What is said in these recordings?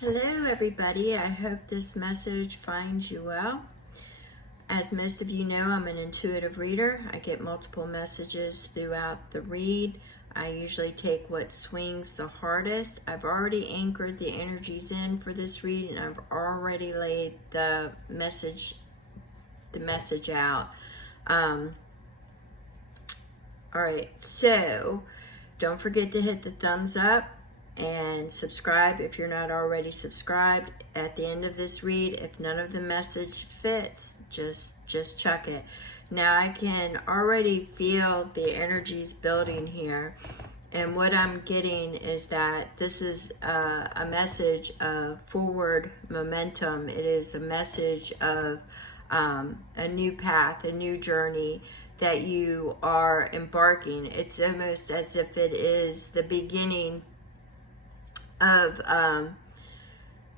Hello, everybody. I hope this message finds you well. As most of you know, I'm an intuitive reader. I get multiple messages throughout the read. I usually take what swings the hardest. I've already anchored the energies in for this read, and I've already laid the message out. All right, so don't forget to hit the thumbs up and subscribe if you're not already subscribed. At the end of this read, if none of the message fits, just chuck it. Now I can already feel the energies building here, and what I'm getting is that this is a message of forward momentum. It is a message of a new path, a new journey that you are embarking. It's almost as if it is the beginning of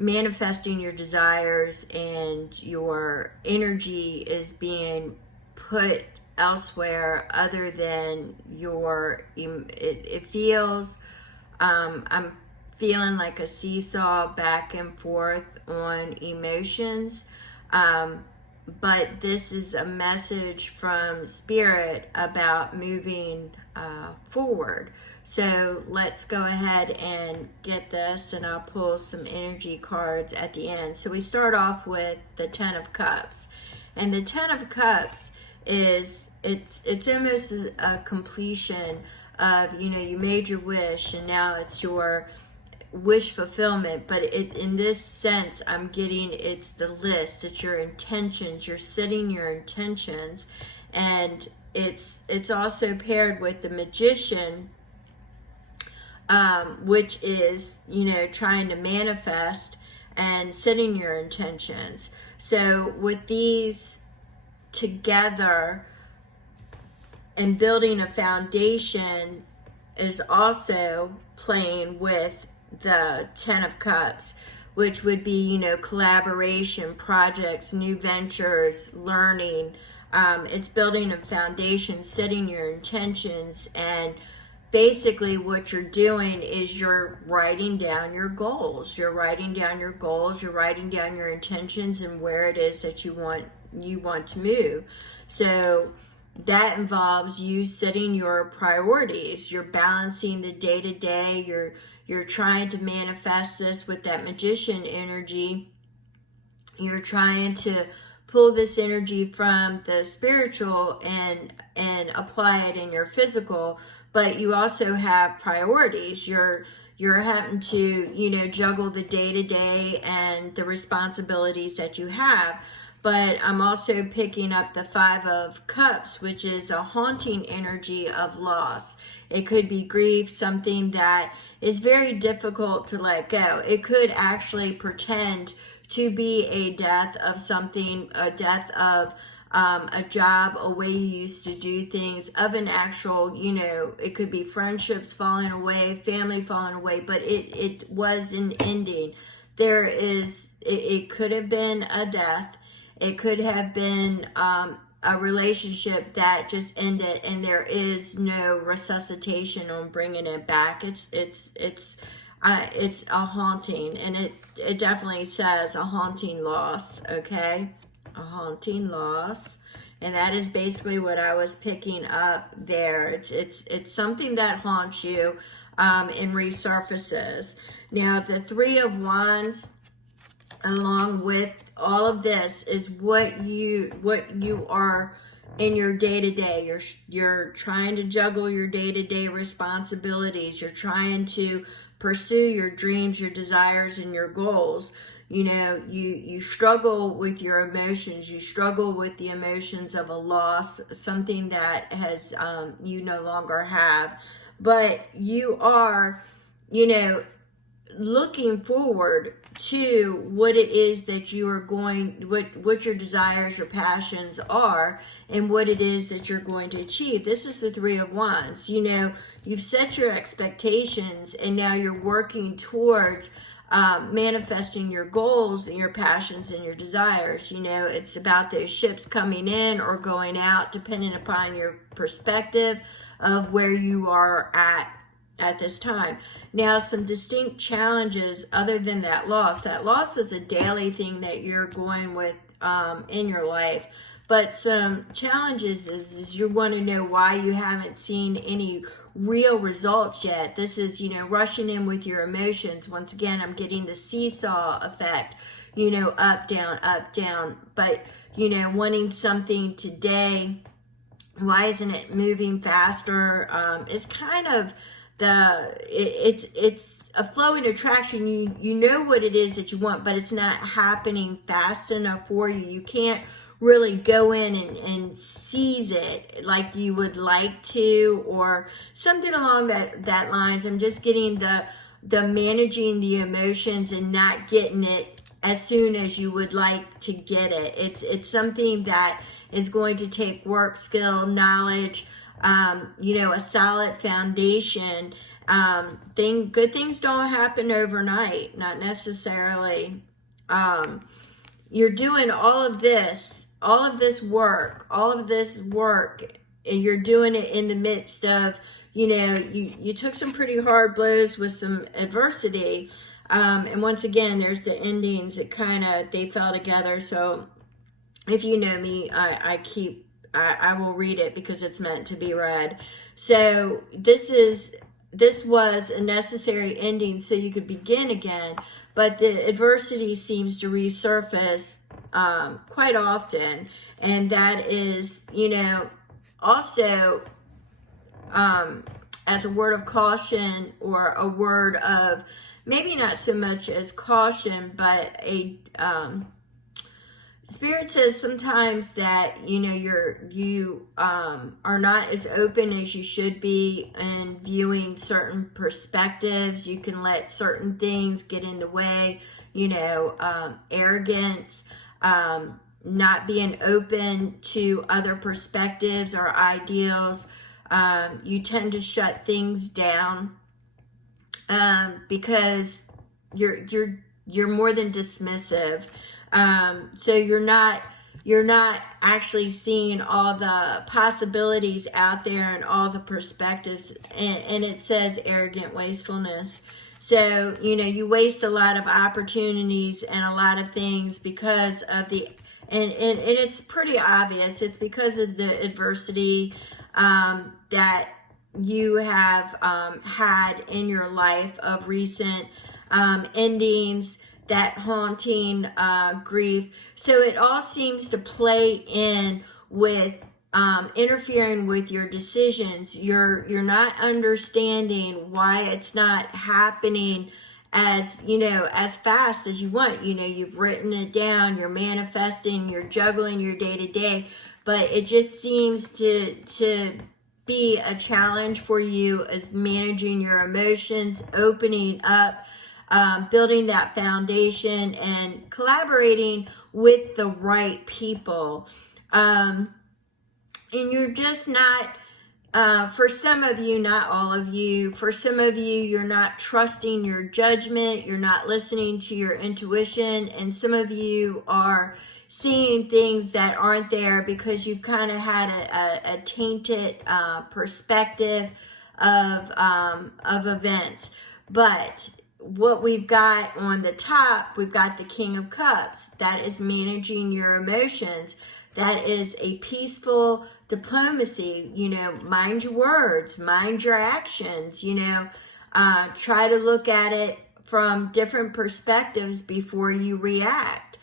manifesting your desires, and your energy is being put elsewhere other than it feels I'm feeling like a seesaw back and forth on emotions, but this is a message from Spirit about moving forward. So let's go ahead and get this, and I'll pull some energy cards at the end. So we start off with the Ten of Cups, and the Ten of Cups is it's almost a completion of, you made your wish and now it's your wish fulfillment. But in this sense, I'm getting it's the list, it's your intentions, you're setting your intentions, and it's also paired with the Magician, which is trying to manifest and setting your intentions. So with these together and building a foundation is also playing with the Ten of Cups, which would be collaboration, projects, new ventures, learning. It's building a foundation, setting your intentions, and basically what you're doing is you're writing down your goals. You're writing down your goals, you're writing down your intentions and where it is that you want to move. So that involves you setting your priorities. You're balancing the day-to-day. You're trying to manifest this with that Magician energy. You're trying to pull this energy from the spiritual and apply it in your physical, but you also have priorities. You're having to juggle the day-to-day and the responsibilities that you have. But I'm also picking up the Five of Cups, which is a haunting energy of loss. It could be grief, something that is very difficult to let go. It could actually pretend to be a death of something, a death of a job, a way you used to do things, of an actual, it could be friendships falling away, family falling away, but it was an ending. It could have been a death. It could have been a relationship that just ended, and there is no resuscitation on bringing it back. It's a haunting, and it definitely says a haunting loss. Okay, a haunting loss, and that is basically what I was picking up there. It's something that haunts you and resurfaces. Now the Three of Wands, along with all of this, is what you are in your day-to-day. You're trying to juggle your day-to-day responsibilities. You're trying to pursue your dreams, your desires, and your goals. You struggle with your emotions. You struggle with the emotions of a loss, something that has you no longer have. But you are, looking forward to what it is that you are what your desires, your passions are, and what it is that you're going to achieve. This is the Three of Wands. You've set your expectations, and now you're working towards manifesting your goals and your passions and your desires. It's about those ships coming in or going out, depending upon your perspective of where you are at at this time. Now, some distinct challenges other than that loss. That loss is a daily thing that you're going with in your life. But some challenges is you want to know why you haven't seen any real results yet. This is, rushing in with your emotions. Once again, I'm getting the seesaw effect, up, down. But, wanting something today, why isn't it moving faster? It's kind of it's a flowing attraction. You know what it is that you want, but it's not happening fast enough for you. You can't really go in and seize it like you would like to, or something along that lines. I'm just getting the managing the emotions and not getting it as soon as you would like to get it. It's something that is going to take work, skill, knowledge, a solid foundation. Good things don't happen overnight, not necessarily. You're doing all of this work, and you're doing it in the midst of, you took some pretty hard blows with some adversity. And once again, there's the endings that they fell together. So if you know me, I will read it because it's meant to be read. So this was a necessary ending so you could begin again, but the adversity seems to resurface quite often, and that is, also as a word of caution, or a word of maybe not so much as caution, but a Spirit says sometimes that you are not as open as you should be in viewing certain perspectives. You can let certain things get in the way, arrogance, not being open to other perspectives or ideals. You tend to shut things down because you're more than dismissive. So you're not actually seeing all the possibilities out there and all the perspectives. And it says arrogant wastefulness. So, you waste a lot of opportunities and a lot of things because of and it's pretty obvious. It's because of the adversity that you have had in your life of recent endings, that haunting grief. So it all seems to play in with interfering with your decisions. You're not understanding why it's not happening as fast as you want. You've written it down, you're manifesting, you're juggling your day-to-day, but it just seems to be a challenge for you as managing your emotions, opening up, building that foundation, and collaborating with the right people. And you're just not, for some of you, not all of you, for some of you, you're not trusting your judgment, you're not listening to your intuition, and some of you are seeing things that aren't there because you've kind of had a tainted perspective of events. But what we've got on the top, we've got the King of Cups. That is managing your emotions. That is a peaceful diplomacy. Mind your words, mind your actions. Try to look at it from different perspectives before you react.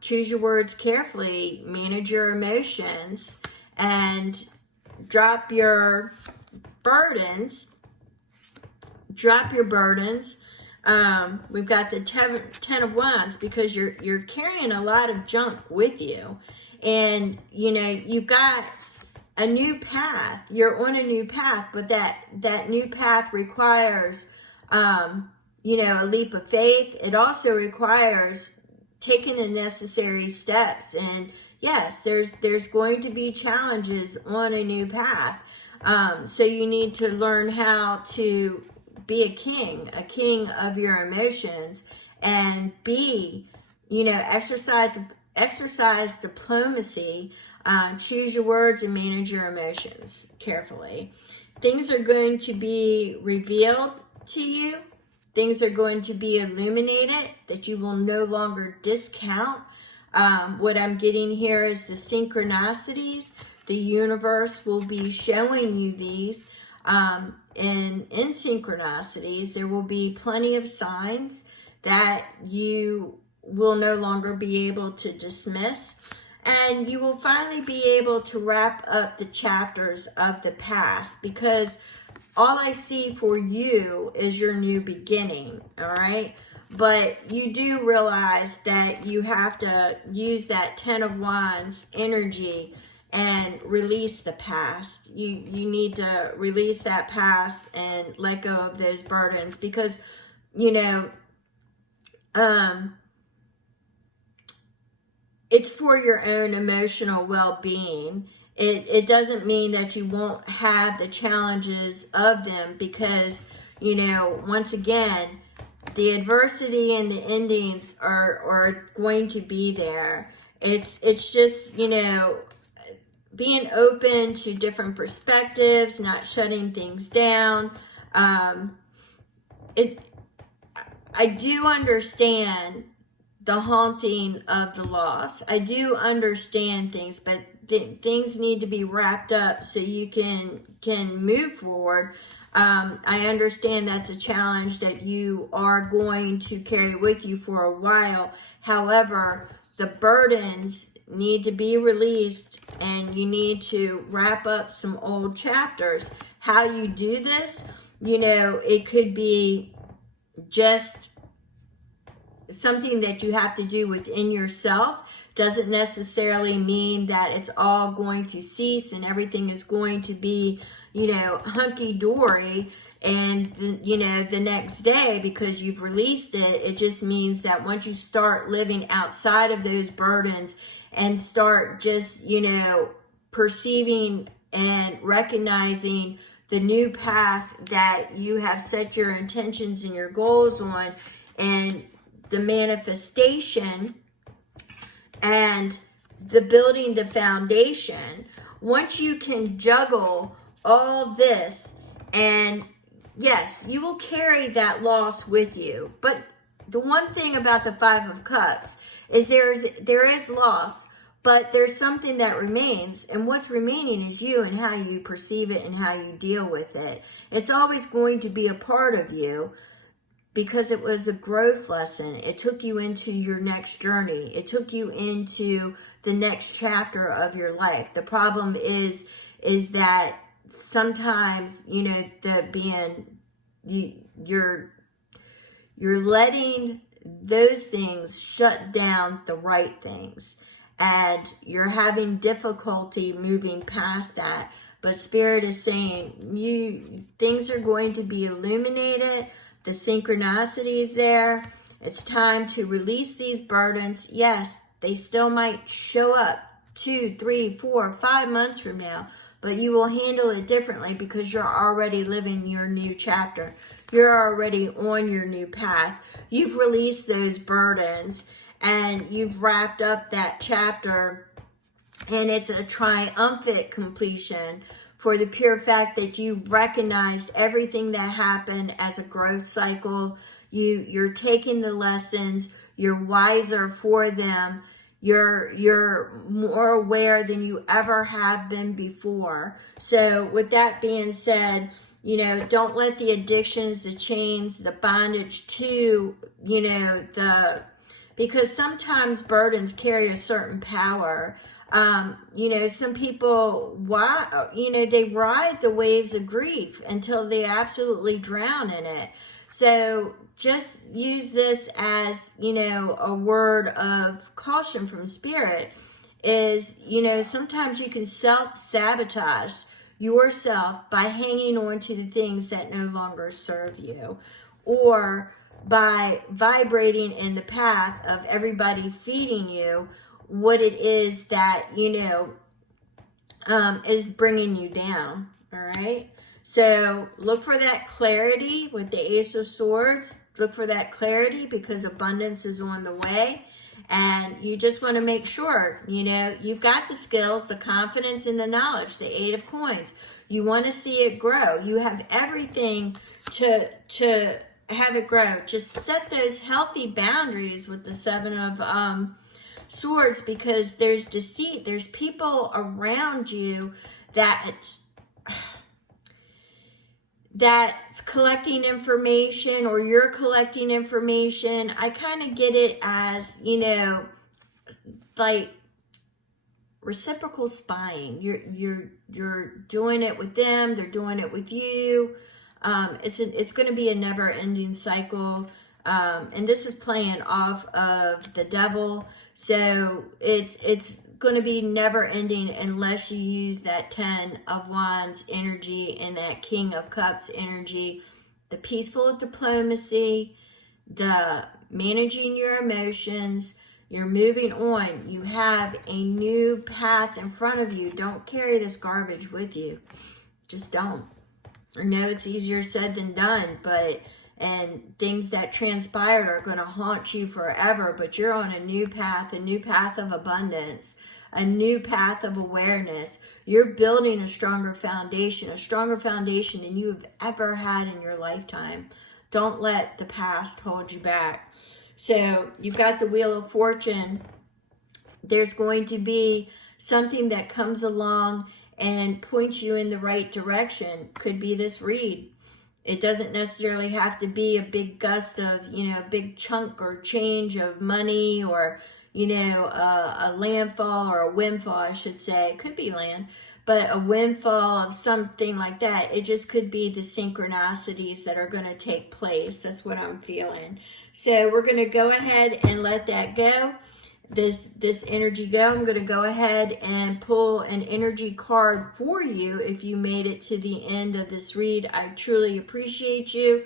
Choose your words carefully, manage your emotions, and drop your burdens. We've got the 10 of Wands because you're carrying a lot of junk with you, and you've got a new path. You're on a new path, but that new path requires a leap of faith. It also requires taking the necessary steps, and yes, there's going to be challenges on a new path. So you need to learn how to be a king of your emotions, and be, exercise diplomacy, choose your words, and manage your emotions carefully. Things are going to be revealed to you. Things are going to be illuminated that you will no longer discount. What I'm getting here is the synchronicities. The universe will be showing you these. In synchronicities, there will be plenty of signs that you will no longer be able to dismiss. And you will finally be able to wrap up the chapters of the past, because all I see for you is your new beginning, all right? But you do realize that you have to use that Ten of Wands energy and release the past. You need to release that past and let go of those burdens, because, you know, it's for your own emotional well-being. It doesn't mean that you won't have the challenges of them, because, you know, once again, the adversity and the endings are going to be there. It's just, you know, being open to different perspectives, not shutting things down. I do understand the haunting of the loss. I do understand things, but things need to be wrapped up so you can move forward. I understand that's a challenge that you are going to carry with you for a while. However, the burdens need to be released, and you need to wrap up some old chapters. How you do this, you know, it could be just something that you have to do within yourself. Doesn't necessarily mean that it's all going to cease and everything is going to be, you know, hunky-dory and, you know, the next day because you've released it. It just means that once you start living outside of those burdens and start just, you know, perceiving and recognizing the new path that you have set your intentions and your goals on, and the manifestation and the building the foundation, once you can juggle all this, and yes, you will carry that loss with you. But the one thing about the Five of Cups is there is loss, but there's something that remains, and what's remaining is you and how you perceive it and how you deal with it. It's always going to be a part of you, because it was a growth lesson. It took you into your next journey. It took you into the next chapter of your life. The problem is that sometimes, you know, you're letting those things shut down the right things, and you're having difficulty moving past that. But Spirit is saying things are going to be illuminated. The synchronicity is there. It's time to release these burdens. Yes, they still might show up 2, 3, 4, 5 months from now, but you will handle it differently because you're already living your new chapter. You're already on your new path. You've released those burdens and you've wrapped up that chapter, and it's a triumphant completion, for the pure fact that you recognized everything that happened as a growth cycle. You're taking the lessons, you're wiser for them, you're more aware than you ever have been before. So with that being said, you know, don't let the addictions, the chains, the bondage to, you know, because sometimes burdens carry a certain power. You know, some people, they ride the waves of grief until they absolutely drown in it. So just use this as, you know, a word of caution from Spirit is, you know, sometimes you can self-sabotage yourself by hanging on to the things that no longer serve you, or by vibrating in the path of everybody feeding you what it is that, you know, is bringing you down. All right. So look for that clarity with the Ace of Swords. Look for that clarity because abundance is on the way. And you just want to make sure, you know, you've got the skills, the confidence, and the knowledge, the 8 of coins. You want to see it grow. You have everything to have it grow. Just set those healthy boundaries with the 7 of swords, because there's deceit. There's people around you that's collecting information, or you're collecting information. I kind of get it as, you know, like reciprocal spying. You're doing it with them, they're doing it with you. It's going to be a never-ending cycle. And this is playing off of the devil, so it's going to be never ending unless you use that 10 of Wands energy and that King of Cups energy, the peaceful diplomacy, the managing your emotions. You're moving on. You have a new path in front of you. Don't carry this garbage with you. Just don't. I know it's easier said than done, and things that transpired are going to haunt you forever, but you're on a new path of abundance, a new path of awareness. You're building a stronger foundation than you've ever had in your lifetime. Don't let the past hold you back. So you've got the Wheel of Fortune. There's going to be something that comes along and points you in the right direction. Could be this read. It doesn't necessarily have to be a big gust of, you know, a big chunk or change of money, or, you know, a landfall or a windfall, I should say. It could be land, but a windfall of something like that. It just could be the synchronicities that are going to take place. That's what I'm feeling. So we're going to go ahead and let that go. This energy go. I'm going to go ahead and pull an energy card for you if you made it to the end of this read. I truly appreciate you.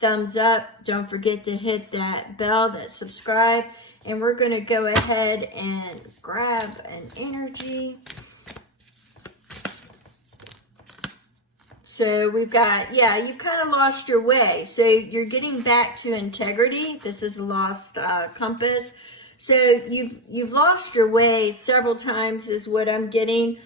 Thumbs up. Don't forget to hit that bell, that subscribe. And we're going to go ahead and grab an energy. So we've got, yeah, you've kind of lost your way. So you're getting back to integrity. This is a lost compass. So you've lost your way several times is what I'm getting.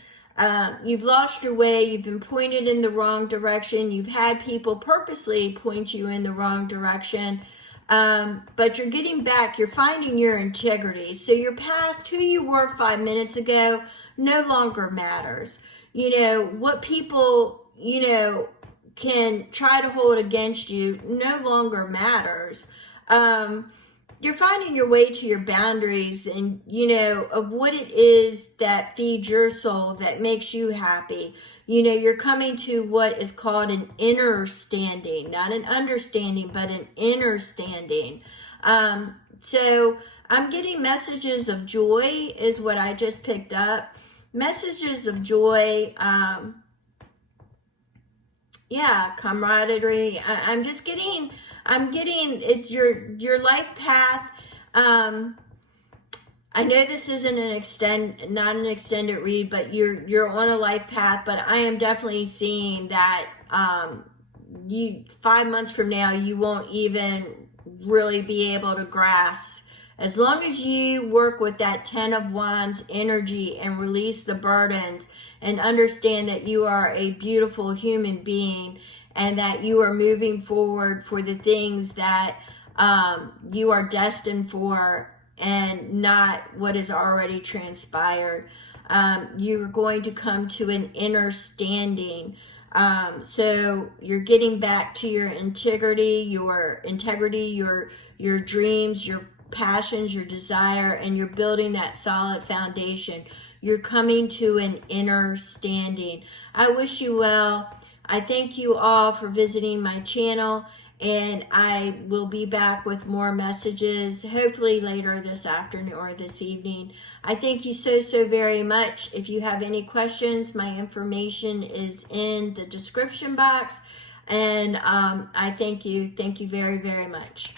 You've lost your way. You've been pointed in the wrong direction. You've had people purposely point you in the wrong direction. But you're getting back. You're finding your integrity. So your past, who you were 5 minutes ago, no longer matters. You know, what people, you know, can try to hold against you no longer matters. You're finding your way to your boundaries, and, you know, of what it is that feeds your soul, that makes you happy. You know, you're coming to what is called an inner standing, not an understanding, but an inner standing. So I'm getting messages of joy is what I just picked up. Messages of joy. Yeah, camaraderie. I'm getting it's your life path. I know this isn't not an extended read, but you're on a life path, but I am definitely seeing that you 5 months from now, you won't even really be able to grasp. As long as you work with that 10 of Wands energy and release the burdens and understand that you are a beautiful human being and that you are moving forward for the things that you are destined for and not what has already transpired, you're going to come to an inner standing. So you're getting back to your integrity, your dreams, your passions, your desire, and you're building that solid foundation. You're coming to an inner standing. I wish you well. I thank you all for visiting my channel, and I will be back with more messages, hopefully later this afternoon or this evening. I thank you so very much. If you have any questions, my information is in the description box, and I thank you very much.